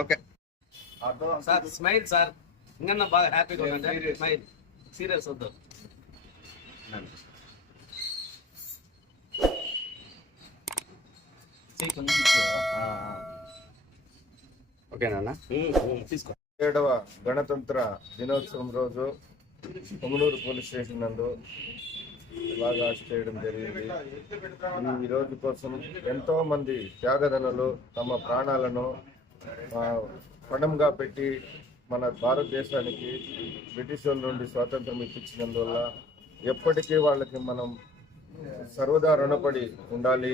Okay sir smile sir ఇంకా బాగా హ్యాపీగా ఉందంటే స్మైల్ సీరియస్ వద్దు. ఓకేనా తీసుకో. 7వ గణతంత్ర దినోత్సవం రోజు పొంగనూరు పోలీస్ స్టేషన్ నందు బాగా చేయడం జరిగింది. ఈ రోజు కోసం ఎంతో మంది త్యాగదనులు తమ ప్రాణాలను పణంగా పెట్టి మన భారతదేశానికి బ్రిటిష్ వాళ్ళ నుండి స్వాతంత్రం ఇప్పించినందువల్ల ఎప్పటికీ వాళ్ళకి మనం సర్వదా రుణపడి ఉండాలి.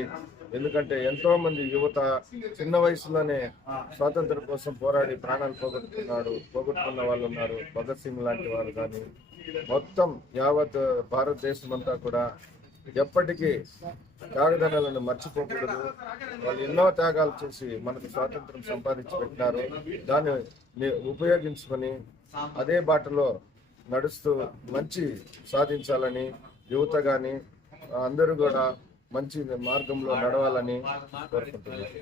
ఎందుకంటే ఎంతో మంది యువత చిన్న వయసులోనే స్వాతంత్రం కోసం పోరాడి ప్రాణాలు పోగొట్టుకున్న వాళ్ళు ఉన్నారు. భగత్ సింగ్ లాంటి వాళ్ళు కానీ మొత్తం యావత్ భారతదేశం అంతా కూడా ఎప్పటికీ త్యాగదనాలను మర్చిపోకూడదు. వాళ్ళు ఎన్నో త్యాగాలు చేసి మనకు స్వాతంత్రం సంపాదించి పెట్టినారు. దాన్ని ఉపయోగించుకొని అదే బాటలో నడుస్తూ మంచి సాధించాలని యువత కానీ అందరూ కూడా మంచి మార్గంలో నడవాలని కోరుకుంటున్నారు.